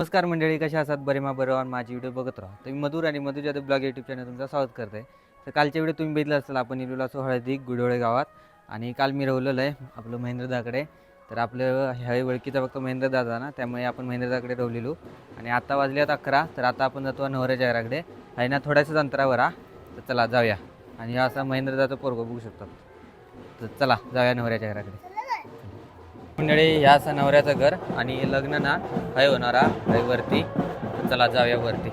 नमस्कार मंडळी, कशा असतात? बरे मा बरं माझी व्हिडिओ बघत राहा. तर मी मधुर आणि मधुर जाधव ब्लॉग यूट्यूब चॅनल तुमचं स्वागत करते. तर कालच्या व्हिडिओ तुम्ही बघितला असेल, आपण इलूला असो हळदी गुडोळे गावात आणि काल मी रवलेलं आहे आपलं महेंद्रदाकडे. तर आपलं ह्या ओळखीचा फक्त महेंद्रदादा ना, त्यामुळे आपण महेंद्रदाकडे रवलेलो आणि आता वाजल्यात 11. तर आता आपण जातो नवऱ्याच्या घराकडे आहे ना, थोड्याच अंतरावर. तर चला जाऊया. आणि असा महेंद्रदाचा पोरगं बघू शकतात. तर चला जाऊया नवऱ्याच्या घराकडे. मंडळी ह्या असं नवऱ्याचं घर आणि लग्न ना आहे होणारा आहे वरती. चला जाऊया वरती.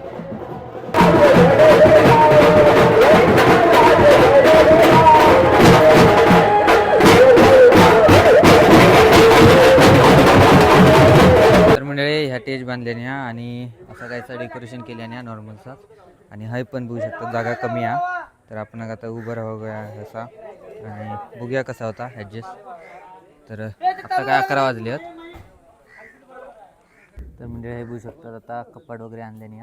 तर मंडळी ह्या टेज बांधल्याने आणि असं कायचं डेकोरेशन केल्याने नॉर्मलचा आणि हाय पण बघू शकतो जागा कमी आहे. तर आपण आता उभं राहूया असा आणि बघूया कसा होता ॲडजस्ट. तर आता काय 11 वाजले आहेत. तर म्हणजे हे बघू शकतात आता कपाट वगैरे आणल्याने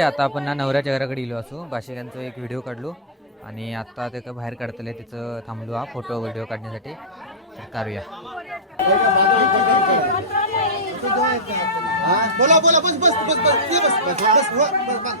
आता आपण ना नवऱ्याच्या घराकडे गेलो असो. भाषिकांचा एक व्हिडिओ काढलो आणि आता ते का बाहेर काढतले तिचं थांबलो हा फोटो व्हिडिओ काढण्यासाठी. तर काढूया. बोला बोला बस बस बस बस बस बस बस.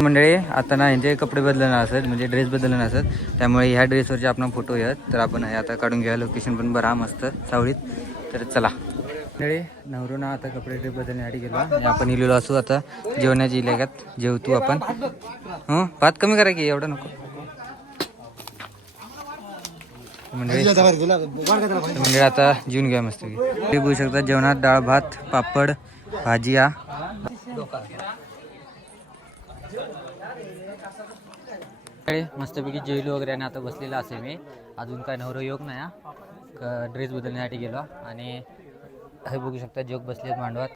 मंडळी आता ना यांचे कपडे बदलणार असत, म्हणजे ड्रेस बदलणार असत, त्यामुळे ह्या ड्रेसवरचे आपण फोटो आहेत. तर आपण हे आता काढून घ्या. लोकेशन पण बरा मस्त सावळीत. तर चला मंडळी, नवरूना आता कपडे ड्रेस बदलण्यासाठी गेलो आणि आपण इलेलो असू आता जेवणाची इलाक्यात. जेवतो आपण. भात कमी करा की, एवढं नको. म्हणजे आता जेवून घ्या मस्त. ते बघू शकता जेवणात डाळ भात पापड भाजी मस्तपैकी जेवलो वगैरे. आणि आता बसलेला असे मी. अजून काय नवरं योग नाही. ड्रेस बदलण्यासाठी गेलो आणि हे बघू शकता जोग बसले मांडवात.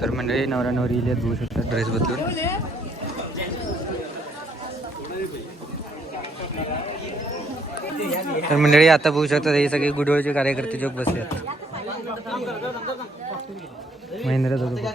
तर मंडळी नवरा नवरी इले बघू शकता ड्रेस बदलून. तर मंडळी आता बघू शकता हे सगळे गुडवळचे कार्यकर्ते जोग बसले आहेत. महेंद्र दादा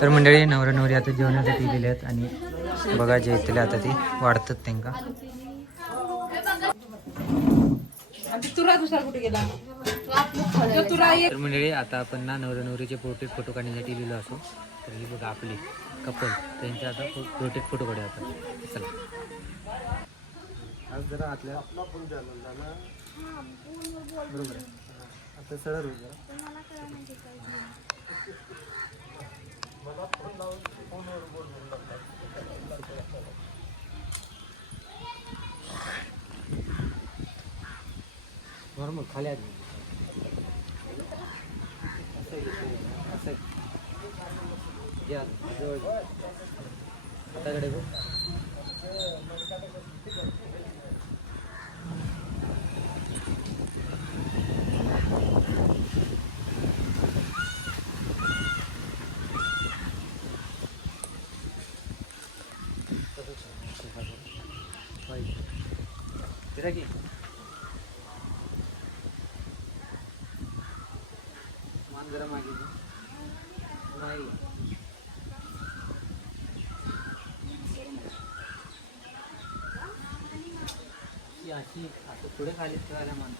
तर मंडळी नवरा नवरी आता जेवणासाठी गेले आहेत आणि बघा जे इथले आता ती वाढतात त्यांना. तर मंडळी आता आपण ना नवरा नवरीचे पोर्ट्रेट फोटो काढण्यासाठी लिहिलो असो. तर ही बघा आपली कपल त्यांचे आता पोर्ट्रेट फोटो काढूया आपण. चला आज जरा आतल्या बरोबर आहे. आता सरळ नॉर्मल खाली घ्या जवळ घे. हाताकडे बघ. फिरा की मान जरा मागे घे. नाही अशी असं पुढे खाली ठेवायला मान.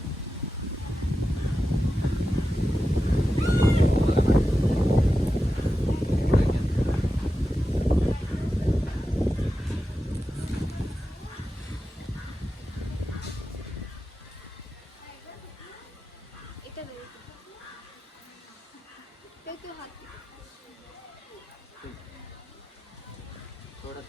थोडं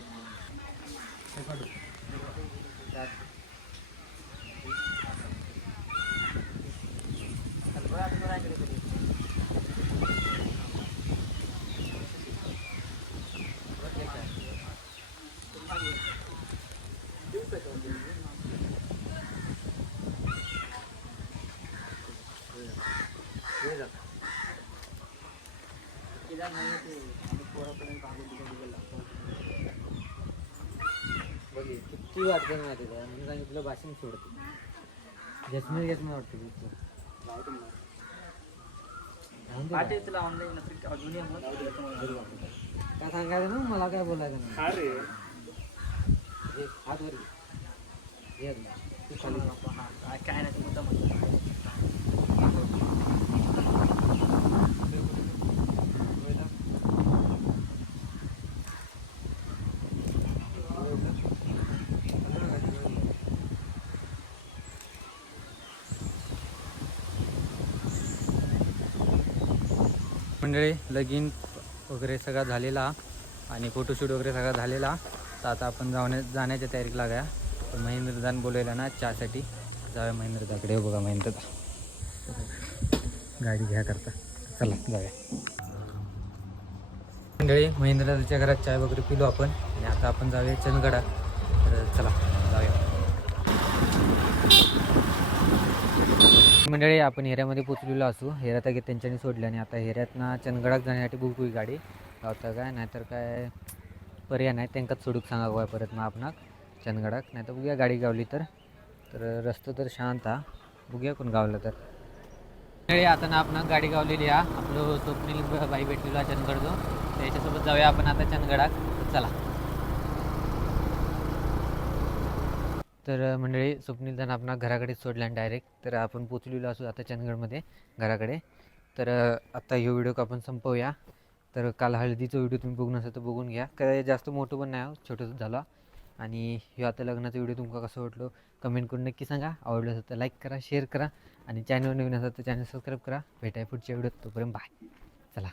बघी किती वाटतं ना माहिती का मी सांगितलं भाषण सोडते जसमेर घेत नाही वाटतं काय सांगायचं ना मला काय बोलायचं नाही. हात वर घे. तू खाली काय नाही मुद्दा मंडळी लगीन वगैरे सगळा झालेला आणि फोटोशूट वगैरे सगळा झालेला. तर आता आपण जाण्याच्या तयारीला लागा. तर महेंद्रदान बोलवलं ना चहासाठी. जाऊया महेंद्रदाकडे. बघा महेंद्रदा गाडी घ्या करता. चला जाऊया. मंडळी महेंद्रदाच्या घरात चाय वगैरे पिलो आपण आणि आता आपण जाऊया चंदगडात. तर चला जाऊया. मंडळी आपण हेऱ्यामध्ये पोचलेलो असू. हेऱ्या तर त्यांच्यानी सोडलं आणि आता हेऱ्यातनं चंदगडात जाण्यासाठी बुक होई गाडी गावता काय नाहीतर काय पर्याय नाही. त्यांकाच सोडूक सांगा गोवा परत मग आपण चंदगडात. नाही तर बघूया गाडी गावली तर. तर रस्ता तर शांत हा. बघूया कोण गावलं तर. मंडळी आता ना आपण गाडी गावलेली हा. आपलं स्वप्नील बाई भेटलेला चंदगडचं. त्याच्यासोबत जाऊया आपण आता चंदगडात. तर चला. तर मंडळी स्वप्नील जण आपण घराकडे सोडला आणि डायरेक्ट. तर आपण पोचलेलो असू आता चंदगडमध्ये घराकडे. तर आता हा व्हिडिओ आपण संपवूया. तर काल हळदीचा व्हिडिओ तुम्ही बघून असेल तर बघून घ्या. काय जास्त मोठं पण नाही छोटंसं झालं. आणि हे आता लग्नाचा व्हिडिओ तुमका कसं वाटलं कमेंट करून नक्की सांगा. आवडलं असेल तर लाईक करा, शेअर करा आणि चॅनल नवीन असेल तर चॅनल सबस्क्राईब करा. भेटाय पुढच्या व्हिडिओत. तोपर्यंत बाय. चला.